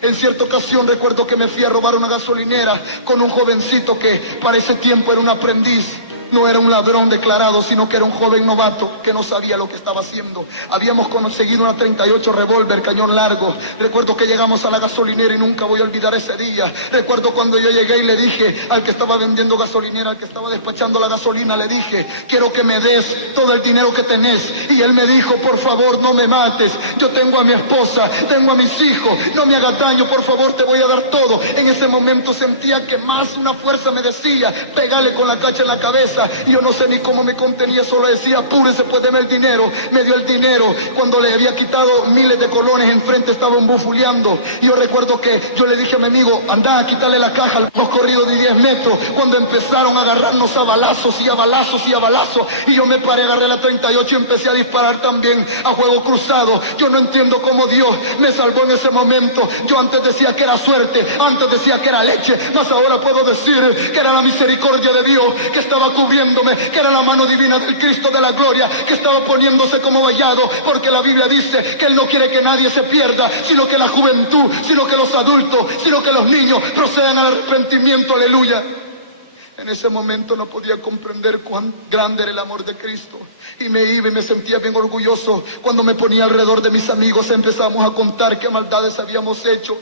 en cierta ocasión recuerdo que me fui a robar una gasolinera con un jovencito que para ese tiempo era un aprendiz. No era un ladrón declarado, sino que era un joven novato que no sabía lo que estaba haciendo. Habíamos conseguido una 38 revólver, cañón largo. Recuerdo que llegamos a la gasolinera y nunca voy a olvidar ese día. Recuerdo cuando yo llegué y le dije al que estaba vendiendo gasolinera, al que estaba despachando la gasolina, le dije: quiero que me des todo el dinero que tenés. Y él me dijo: por favor, no me mates. Yo tengo a mi esposa, tengo a mis hijos, no me hagas daño, por favor, te voy a dar todo. En ese momento sentía que más una fuerza me decía: pégale con la cacha en la cabeza. Y yo no sé ni cómo me contenía, solo decía: apúrese, pues deme el dinero. Me dio el dinero. Cuando le había quitado miles de colones, enfrente estaba bufuleando. Y yo recuerdo que yo le dije a mi amigo: anda, quítale la caja. Hemos corrido de 10 metros cuando empezaron a agarrarnos a balazos y a balazos y a balazos. Y yo me paré, agarré la 38 y empecé a disparar también a juego cruzado. Yo no entiendo cómo Dios me salvó en ese momento. Yo antes decía que era suerte, antes decía que era leche, mas ahora puedo decir que era la misericordia de Dios que estaba cubriéndome, que era la mano divina del Cristo de la gloria que estaba poniéndose como vallado, porque la Biblia dice que Él no quiere que nadie se pierda, sino que la juventud, sino que los adultos, sino que los niños procedan al arrepentimiento. Aleluya. En ese momento no podía comprender cuán grande era el amor de Cristo. Y me iba y me sentía bien orgulloso cuando me ponía alrededor de mis amigos. Empezamos a contar qué maldades habíamos hecho.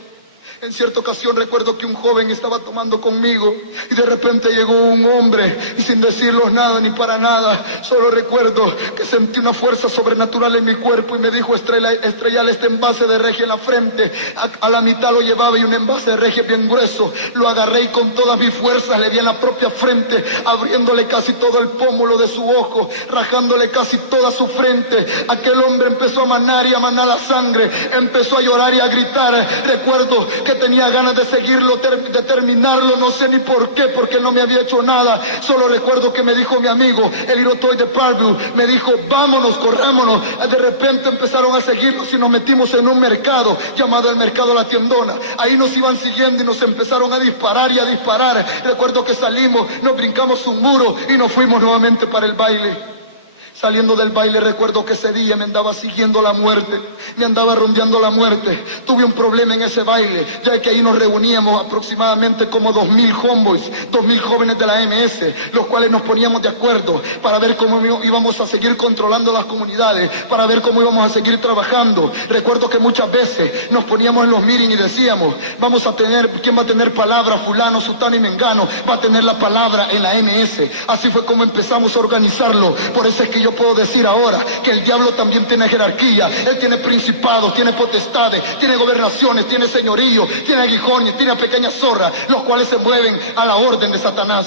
En cierta ocasión recuerdo que un joven estaba tomando conmigo y de repente llegó un hombre y sin decirlo nada ni para nada, solo recuerdo que sentí una fuerza sobrenatural en mi cuerpo y me dijo: estrellale este envase de Regia en la frente. A la mitad lo llevaba y un envase de Regia bien grueso. Lo agarré y con todas mis fuerzas le di en la propia frente, abriéndole casi todo el pómulo de su ojo, rajándole casi toda su frente. Aquel hombre empezó a manar y a manar la sangre, empezó a llorar y a gritar. Recuerdo que tenía ganas de seguirlo, de terminarlo, no sé ni por qué, porque no me había hecho nada. Solo recuerdo que me dijo mi amigo, el Irotoy de Parview, me dijo: vámonos, corrámonos. De repente empezaron a seguirnos y nos metimos en un mercado llamado el Mercado La Tiendona. Ahí nos iban siguiendo y nos empezaron a disparar y a disparar. Recuerdo que salimos, nos brincamos un muro y nos fuimos nuevamente para el baile. Saliendo del baile recuerdo que ese día me andaba siguiendo la muerte, me andaba rondeando la muerte. Tuve un problema en ese baile, ya que ahí nos reuníamos aproximadamente como 2000 homeboys, 2000 jóvenes de la MS, los cuales nos poníamos de acuerdo para ver cómo íbamos a seguir controlando las comunidades, para ver cómo íbamos a seguir trabajando. Recuerdo que muchas veces nos poníamos en los meetings y decíamos: vamos a tener, ¿quién va a tener palabra? Fulano, sutano y mengano va a tener la palabra en la MS. Así fue como empezamos a organizarlo. Por eso es que yo puedo decir ahora que el diablo también tiene jerarquía. Él tiene principados, tiene potestades, tiene gobernaciones, tiene señorío, tiene aguijones, tiene pequeñas zorras, los cuales se mueven a la orden de Satanás.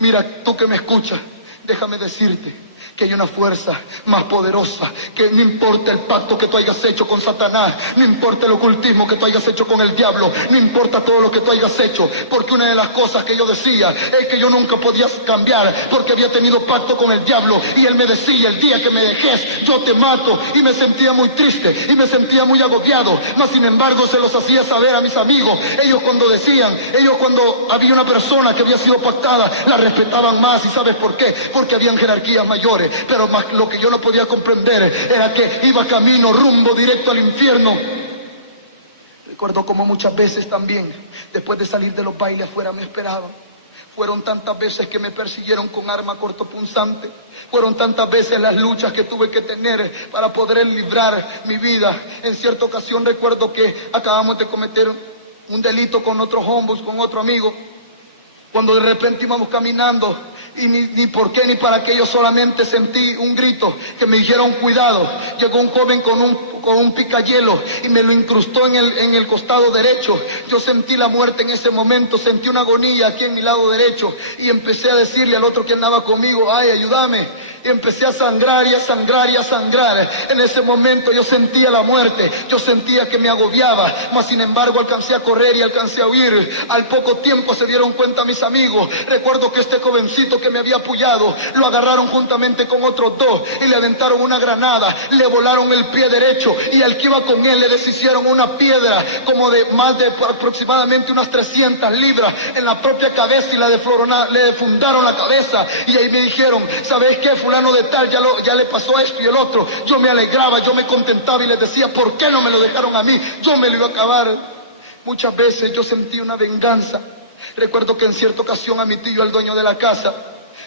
Mira, tú que me escuchas, déjame decirte que hay una fuerza más poderosa, que no importa el pacto que tú hayas hecho con Satanás, no importa el ocultismo que tú hayas hecho con el diablo, no importa todo lo que tú hayas hecho, porque una de las cosas que yo decía es que yo nunca podía cambiar, porque había tenido pacto con el diablo, y él me decía: el día que me dejes, yo te mato. Y me sentía muy triste, y me sentía muy agobiado, mas sin embargo se los hacía saber a mis amigos. Ellos cuando había una persona que había sido pactada, la respetaban más. ¿Y sabes por qué? Porque habían jerarquías mayores. Pero más lo que yo no podía comprender era que iba camino, rumbo directo al infierno. Recuerdo como muchas veces también, después de salir de los bailes afuera, me esperaban. Fueron tantas veces que me persiguieron con arma cortopunzante. Fueron tantas veces las luchas que tuve que tener para poder librar mi vida. En cierta ocasión recuerdo que acabamos de cometer un delito con otros hombres, con otro amigo. Cuando de repente íbamos caminando, y ni por qué ni para qué, yo solamente sentí un grito que me dijeron: cuidado. Llegó un joven con un picayelo y me lo incrustó en el costado derecho. Yo sentí la muerte en ese momento, sentí una agonía aquí en mi lado derecho, y empecé a decirle al otro que andaba conmigo: ay, ayúdame. Y empecé a sangrar y a sangrar y a sangrar. En ese momento yo sentía la muerte, yo sentía que me agobiaba, mas sin embargo alcancé a correr y alcancé a huir. Al poco tiempo se dieron cuenta mis amigos. Recuerdo que este jovencito que me había apoyado, lo agarraron juntamente con otros dos y le aventaron una granada, le volaron el pie derecho, y al que iba con él le deshicieron una piedra como de más de aproximadamente unas 300 libras en la propia cabeza, y le defundaron la cabeza. Y ahí me dijeron: ¿sabes qué? Fulano de tal ya le pasó esto y el otro. Yo me alegraba, yo me contentaba y les decía: ¿por qué no me lo dejaron a mí? Yo me lo iba a acabar. Muchas veces yo sentí una venganza. Recuerdo que en cierta ocasión a mi tío, el dueño de la casa,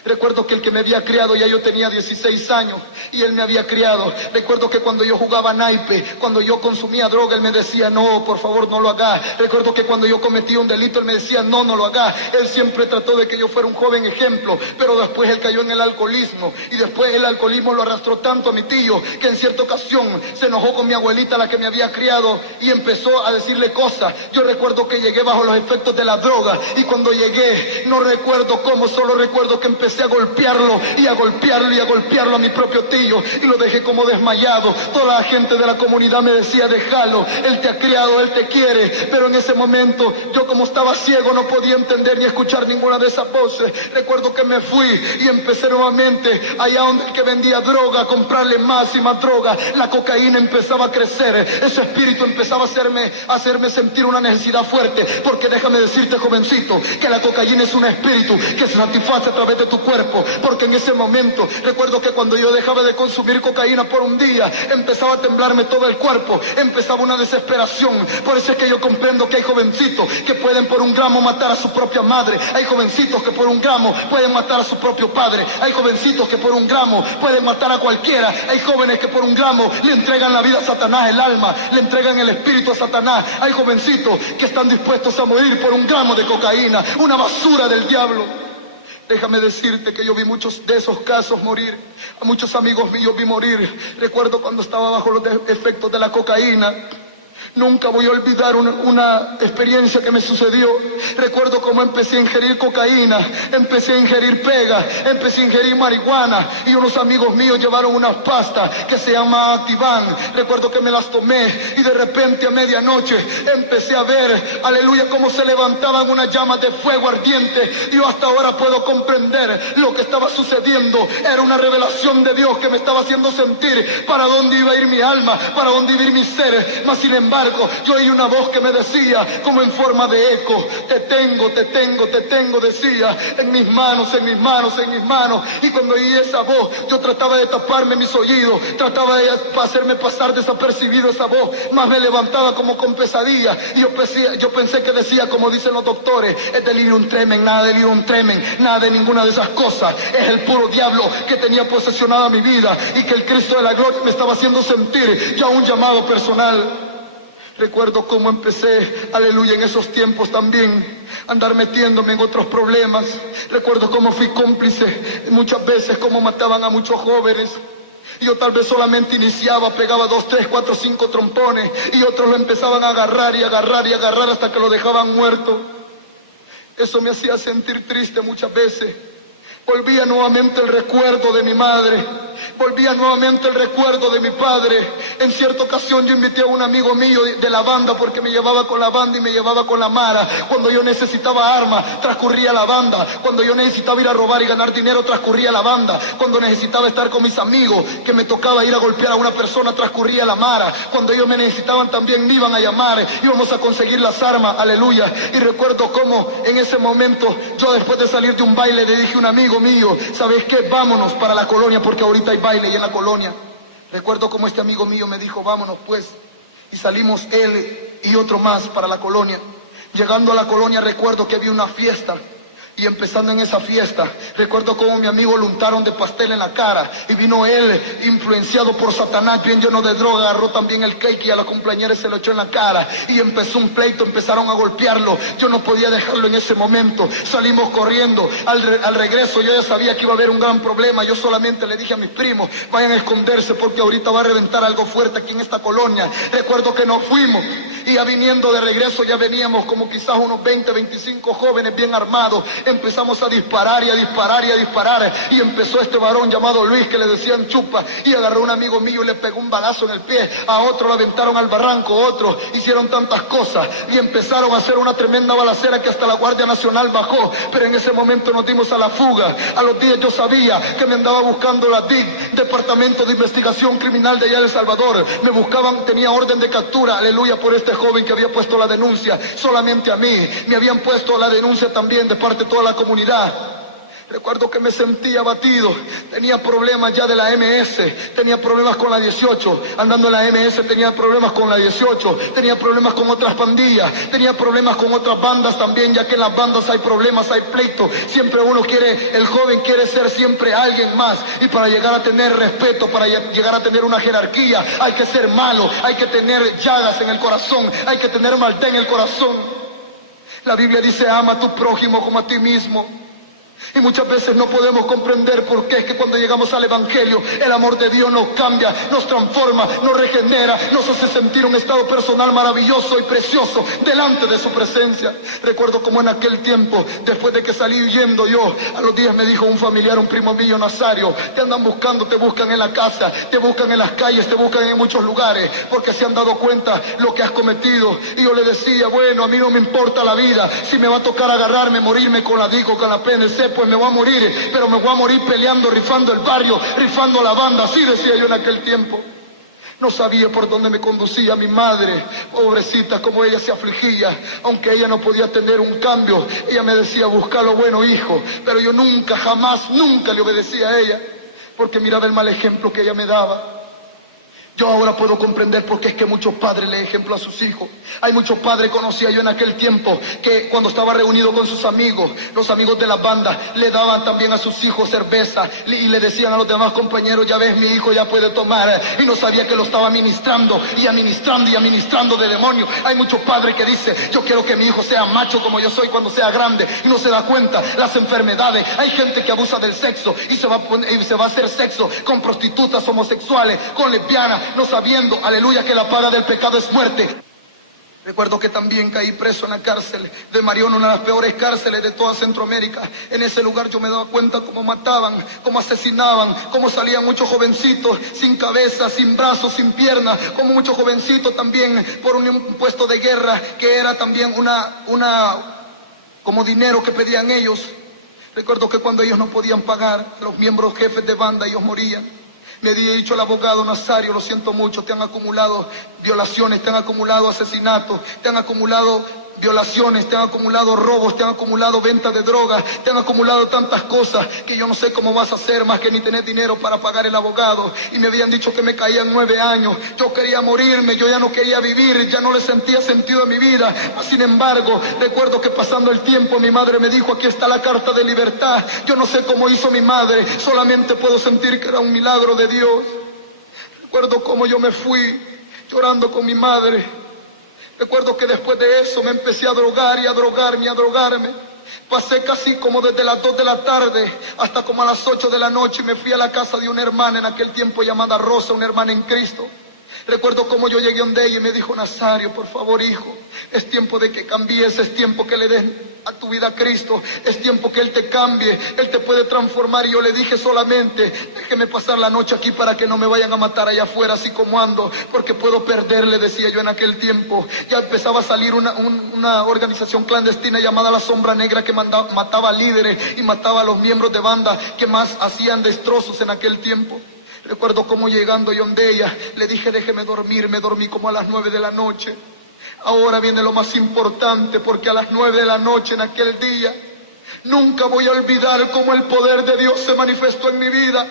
Recuerdo que el que me había criado, ya yo tenía 16 años y él me había criado. Recuerdo que cuando yo jugaba naipe, cuando yo consumía droga, él me decía, no, por favor, no lo hagas. Recuerdo que cuando yo cometía un delito, él me decía, no, no lo hagas. Él siempre trató de que yo fuera un joven ejemplo, pero después él cayó en el alcoholismo y después el alcoholismo lo arrastró tanto a mi tío que en cierta ocasión se enojó con mi abuelita, la que me había criado, y empezó a decirle cosas. Yo recuerdo que llegué bajo los efectos de la droga y cuando llegué, no recuerdo cómo, solo recuerdo que empecé a golpearlo y a golpearlo y a golpearlo a mi propio tío y lo dejé como desmayado. Toda la gente de la comunidad me decía, déjalo, él te ha criado, él te quiere, pero en ese momento yo, como estaba ciego, no podía entender ni escuchar ninguna de esas voces. Recuerdo que me fui y empecé nuevamente allá donde el que vendía droga a comprarle más y más droga. La cocaína empezaba a crecer, ese espíritu empezaba a hacerme sentir una necesidad fuerte, porque déjame decirte, jovencito, que la cocaína es un espíritu que se satisface a través de tu cuerpo, porque en ese momento recuerdo que cuando yo dejaba de consumir cocaína por un día, empezaba a temblarme todo el cuerpo, empezaba una desesperación. Por eso es que yo comprendo que hay jovencitos que pueden por un gramo matar a su propia madre, hay jovencitos que por un gramo pueden matar a su propio padre, hay jovencitos que por un gramo pueden matar a cualquiera, hay jóvenes que por un gramo le entregan la vida a Satanás, el alma, le entregan el espíritu a Satanás, hay jovencitos que están dispuestos a morir por un gramo de cocaína, una basura del diablo. Déjame decirte que yo vi muchos de esos casos morir, a muchos amigos míos vi morir. Recuerdo cuando estaba bajo los efectos de la cocaína. Nunca voy a olvidar una experiencia que me sucedió. Recuerdo cómo empecé a ingerir cocaína, empecé a ingerir pega, empecé a ingerir marihuana y unos amigos míos llevaron unas pastas que se llama Activan. Recuerdo que me las tomé y de repente a medianoche empecé a ver, aleluya, cómo se levantaban unas llamas de fuego ardiente. Yo hasta ahora puedo comprender lo que estaba sucediendo. Era una revelación de Dios que me estaba haciendo sentir para dónde iba a ir mi alma, para dónde iba a ir mi ser. Mas sin embargo, yo oí una voz que me decía, como en forma de eco, te tengo, te tengo, te tengo, decía, en mis manos, en mis manos, en mis manos. Y cuando oí esa voz, yo trataba de taparme mis oídos, trataba de hacerme pasar desapercibido esa voz, más me levantaba como con pesadilla. Y yo pensé que decía, como dicen los doctores, es delirium tremens, nada de delirium tremens, nada de ninguna de esas cosas. Es el puro diablo que tenía posesionada mi vida y que el Cristo de la gloria me estaba haciendo sentir ya un llamado personal. Recuerdo cómo empecé, aleluya, en esos tiempos también a andar metiéndome en otros problemas. Recuerdo cómo fui cómplice muchas veces, cómo mataban a muchos jóvenes. Yo tal vez solamente iniciaba, pegaba 2, 3, 4, 5 trompones y otros lo empezaban a agarrar y agarrar y agarrar hasta que lo dejaban muerto. Eso me hacía sentir triste muchas veces. Volvía nuevamente el recuerdo de mi madre, volvía nuevamente el recuerdo de mi padre. En cierta ocasión yo invité a un amigo mío de la banda, porque me llevaba con la banda y me llevaba con la mara. Cuando yo necesitaba armas, transcurría la banda. Cuando yo necesitaba ir a robar y ganar dinero, transcurría la banda. Cuando necesitaba estar con mis amigos, que me tocaba ir a golpear a una persona, transcurría la mara. Cuando ellos me necesitaban también me iban a llamar, íbamos a conseguir las armas, aleluya. Y recuerdo cómo en ese momento, yo después de salir de un baile le dije a un amigo mío, ¿sabes qué? Vámonos para la colonia, porque ahorita hay baile y en la colonia. Recuerdo como este amigo mío me dijo, vámonos pues. Y salimos él y otro más para la colonia. Llegando a la colonia recuerdo que había una fiesta. Y empezando en esa fiesta, recuerdo cómo mi amigo lo untaron de pastel en la cara. Y vino él, influenciado por Satanás, bien lleno de droga, agarró también el cake y a la cumpleañera se lo echó en la cara. Y empezó un pleito, empezaron a golpearlo. Yo no podía dejarlo en ese momento. Salimos corriendo. Al regreso yo ya sabía que iba a haber un gran problema. Yo solamente le dije a mis primos, vayan a esconderse porque ahorita va a reventar algo fuerte aquí en esta colonia. Recuerdo que nos fuimos. Y ya viniendo de regreso, ya veníamos como quizás unos 20, 25 jóvenes bien armados. Empezamos a disparar y a disparar y a disparar. Y empezó este varón llamado Luis, que le decían Chupa, y agarró a un amigo mío y le pegó un balazo en el pie. A otro lo aventaron al barranco, otros hicieron tantas cosas. Y empezaron a hacer una tremenda balacera que hasta la Guardia Nacional bajó. Pero en ese momento nos dimos a la fuga. A los días yo sabía que me andaba buscando la DIC, Departamento de Investigación Criminal de allá de El Salvador. Me buscaban, tenía orden de captura, aleluya, por este joven que había puesto la denuncia. Solamente a mí me habían puesto la denuncia también de parte de toda la comunidad. Recuerdo que me sentía abatido, tenía problemas ya de la MS, tenía problemas con la 18, andando en la MS tenía problemas con la 18, tenía problemas con otras pandillas, tenía problemas con otras bandas también, ya que en las bandas hay problemas, hay pleitos, siempre uno quiere, el joven quiere ser siempre alguien más, y para llegar a tener respeto, para llegar a tener una jerarquía, hay que ser malo, hay que tener llagas en el corazón, hay que tener maldad en el corazón. La Biblia dice, ama a tu prójimo como a ti mismo. Y muchas veces no podemos comprender por qué es que cuando llegamos al Evangelio, el amor de Dios nos cambia, nos transforma, nos regenera, nos hace sentir un estado personal maravilloso y precioso delante de su presencia. Recuerdo como en aquel tiempo, después de que salí huyendo yo, a los días me dijo un familiar, un primo mío, Nazario, te andan buscando, te buscan en la casa, te buscan en las calles, te buscan en muchos lugares, porque se han dado cuenta lo que has cometido. Y yo le decía, bueno, a mí no me importa la vida, si me va a tocar agarrarme, morirme con la DICO, con la PNC, pues me voy a morir, pero me voy a morir peleando, rifando el barrio, rifando la banda, así decía yo en aquel tiempo. No sabía por dónde me conducía mi madre, pobrecita, como ella se afligía, aunque ella no podía tener un cambio. Ella me decía, busca lo bueno, hijo, pero yo nunca, jamás, nunca le obedecía a ella, porque miraba el mal ejemplo que ella me daba. Yo ahora puedo comprender por qué es que muchos padres le ejemplo a sus hijos. Hay muchos padres, conocía yo en aquel tiempo, que cuando estaba reunido con sus amigos, los amigos de la banda, le daban también a sus hijos cerveza y le decían a los demás compañeros, ya ves, mi hijo ya puede tomar, y no sabía que lo estaba ministrando y administrando y administrando de demonio. Hay muchos padres que dicen, yo quiero que mi hijo sea macho como yo soy cuando sea grande, y no se da cuenta las enfermedades. Hay gente que abusa del sexo y se va a hacer sexo con prostitutas homosexuales, con lesbianas, no sabiendo, aleluya, que la paga del pecado es muerte. Recuerdo que también caí preso en la cárcel de Marión, una de las peores cárceles de toda Centroamérica. En ese lugar yo me daba cuenta cómo mataban, cómo asesinaban, cómo salían muchos jovencitos sin cabeza, sin brazos, sin piernas, como muchos jovencitos también por un puesto de guerra que era también como dinero que pedían ellos. Recuerdo que cuando ellos no podían pagar, los miembros jefes de banda, ellos morían. Me había dicho el abogado, Nazario, lo siento mucho, te han acumulado violaciones, te han acumulado asesinatos, te han acumulado violaciones, te han acumulado robos, te han acumulado venta de drogas, te han acumulado tantas cosas que yo no sé cómo vas a hacer más que ni tener dinero para pagar el abogado. Y me habían dicho que me caían 9 años, yo quería morirme, yo ya no quería vivir, ya no le sentía sentido a mi vida. Sin embargo, recuerdo que pasando el tiempo mi madre me dijo, aquí está la carta de libertad. Yo no sé cómo hizo mi madre, solamente puedo sentir que era un milagro de Dios. Recuerdo cómo yo me fui llorando con mi madre. Recuerdo que después de eso me empecé a drogar y a drogarme y a drogarme. Pasé casi como desde las 2 de la tarde hasta como a las 8 de la noche y me fui a la casa de una hermana en aquel tiempo llamada Rosa, una hermana en Cristo. Recuerdo cómo yo llegué donde ella y me dijo, Nazario, por favor, hijo, es tiempo de que cambies, es tiempo que le des a tu vida a Cristo, es tiempo que Él te cambie, Él te puede transformar. Y yo le dije solamente, déjeme pasar la noche aquí para que no me vayan a matar allá afuera así como ando, porque puedo perderle, decía yo en aquel tiempo. Ya empezaba a salir una organización clandestina llamada La Sombra Negra que mataba líderes y mataba a los miembros de banda que más hacían destrozos en aquel tiempo. Recuerdo cómo llegando yo donde ella, le dije, déjeme dormir, me dormí como a las 9 de la noche. Ahora viene lo más importante, porque a las 9 de la noche en aquel día, nunca voy a olvidar cómo el poder de Dios se manifestó en mi vida.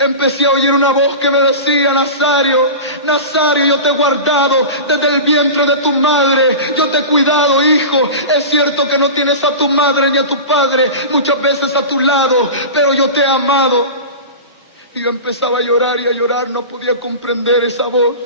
Empecé a oír una voz que me decía, Nazario, Nazario, yo te he guardado desde el vientre de tu madre, yo te he cuidado, hijo. Es cierto que no tienes a tu madre ni a tu padre muchas veces a tu lado, pero yo te he amado. Y yo empezaba a llorar y a llorar, no podía comprender esa voz.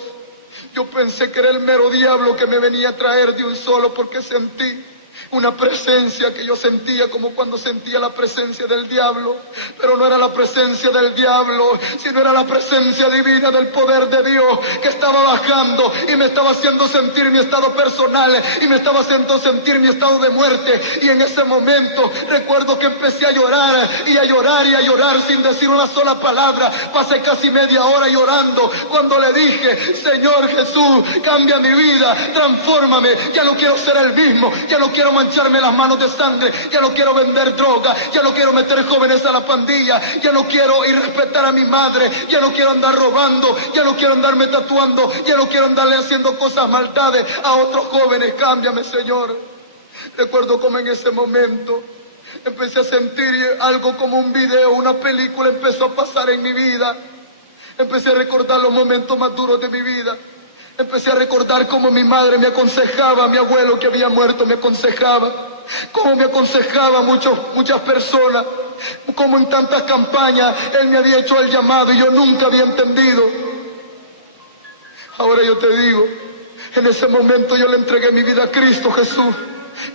Yo pensé que era el mero diablo que me venía a traer de un solo, porque sentí una presencia que yo sentía como cuando sentía la presencia del diablo, pero no era la presencia del diablo, sino era la presencia divina del poder de Dios que estaba bajando y me estaba haciendo sentir mi estado personal y me estaba haciendo sentir mi estado de muerte. Y en ese momento recuerdo que empecé a llorar y a llorar y a llorar sin decir una sola palabra. Pasé casi media hora llorando cuando le dije, Señor Jesús, cambia mi vida, transfórmame, ya no quiero ser el mismo, ya no quiero mancharme las manos de sangre, ya no quiero vender droga, ya no quiero meter jóvenes a la pandilla, ya no quiero irrespetar a mi madre, ya no quiero andar robando, ya no quiero andarme tatuando, ya no quiero andarle haciendo cosas maldades a otros jóvenes. Cámbiame, Señor. Recuerdo como en ese momento Empecé a sentir algo como un video, una película empezó a pasar en mi vida. Empecé a recordar los momentos más duros de mi vida. Empecé a recordar cómo mi madre me aconsejaba, mi abuelo que había muerto me aconsejaba, cómo me aconsejaba muchas personas, cómo en tantas campañas él me había hecho el llamado y yo nunca había entendido. Ahora yo te digo, en ese momento yo le entregué mi vida a Cristo Jesús.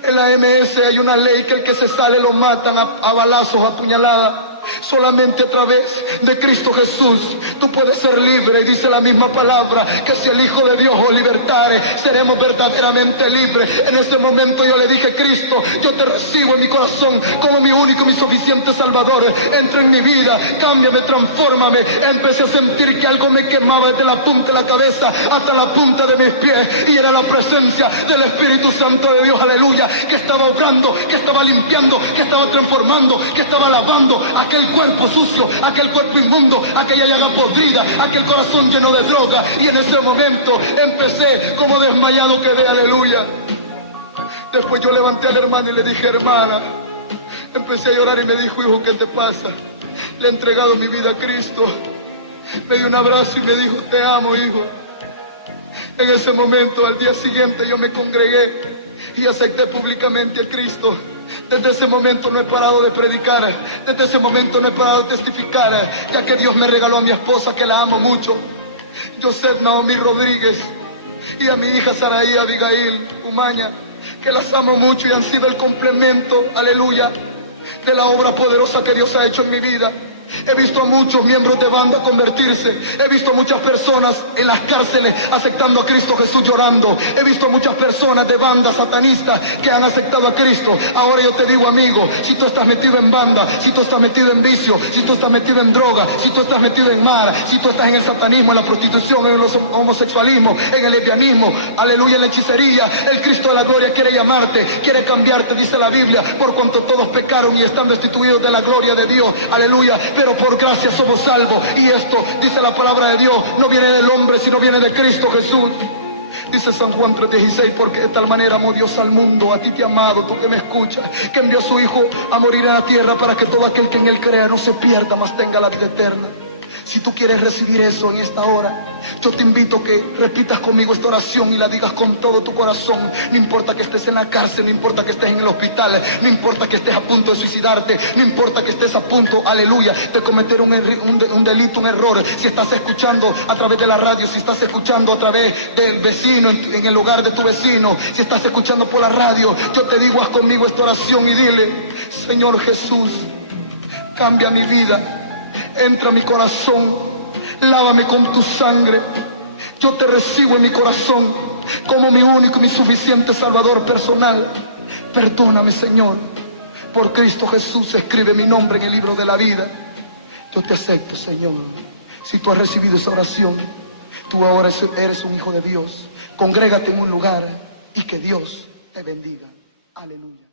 En la MS hay una ley que el que se sale lo matan a balazos, a puñaladas. Solamente a través de Cristo Jesús tú puedes ser libre, y dice la misma palabra que si el Hijo de Dios os libertare, seremos verdaderamente libres. En ese momento yo le dije: Cristo, yo te recibo en mi corazón como mi único y mi suficiente Salvador. Entra en mi vida, cámbiame, transfórmame. Empecé a sentir que algo me quemaba desde la punta de la cabeza hasta la punta de mis pies, y era la presencia del Espíritu Santo de Dios, aleluya, que estaba obrando, que estaba limpiando, que estaba transformando, que estaba lavando aquel cuerpo sucio, aquel cuerpo inmundo, aquella llaga podrida, aquel corazón lleno de droga. Y en ese momento empecé, como desmayado quedé, aleluya. Después yo levanté a la hermana y le dije: hermana, empecé a llorar y me dijo: hijo, ¿qué te pasa? Le he entregado mi vida a Cristo. Me dio un abrazo y me dijo: te amo, hijo. En ese momento, al día siguiente, yo me congregué y acepté públicamente a Cristo. Desde ese momento no he parado de predicar, desde ese momento no he parado de testificar, ya que Dios me regaló a mi esposa, que la amo mucho, Joseph Naomi Rodríguez, y a mi hija Saraí Abigail Umaña, que las amo mucho y han sido el complemento, aleluya, de la obra poderosa que Dios ha hecho en mi vida. He visto a muchos miembros de banda convertirse. He visto a muchas personas en las cárceles aceptando a Cristo Jesús llorando. He visto a muchas personas de bandas satanistas que han aceptado a Cristo. Ahora yo te digo, amigo, si tú estás metido en banda, si tú estás metido en vicio, si tú estás metido en droga, si tú estás metido en mar, si tú estás en el satanismo, en la prostitución, en el homosexualismo, en el lesbianismo, aleluya, en la hechicería, el Cristo de la gloria quiere llamarte, quiere cambiarte, dice la Biblia, por cuanto todos pecaron y están destituidos de la gloria de Dios, aleluya. Pero por gracia somos salvos, y esto, dice la palabra de Dios, no viene del hombre, sino viene de Cristo Jesús. Dice San Juan 3:16, porque de tal manera amó Dios al mundo, a ti te ha amado, tú que me escuchas, que envió a su Hijo a morir en la tierra para que todo aquel que en él crea no se pierda, mas tenga la vida eterna. Si tú quieres recibir eso en esta hora, yo te invito a que repitas conmigo esta oración y la digas con todo tu corazón. No importa que estés en la cárcel, no importa que estés en el hospital, no importa que estés a punto de suicidarte, no importa que estés a punto, aleluya, de cometer un delito, un error. Si estás escuchando a través de la radio, si estás escuchando a través del vecino, en el hogar de tu vecino, si estás escuchando por la radio, yo te digo, haz conmigo esta oración y dile: Señor Jesús, cambia mi vida. Entra a mi corazón, lávame con tu sangre. Yo te recibo en mi corazón como mi único y mi suficiente Salvador personal. Perdóname, Señor. Por Cristo Jesús escribe mi nombre en el libro de la vida. Yo te acepto, Señor. Si tú has recibido esa oración, tú ahora eres un hijo de Dios. Congrégate en un lugar y que Dios te bendiga. Aleluya.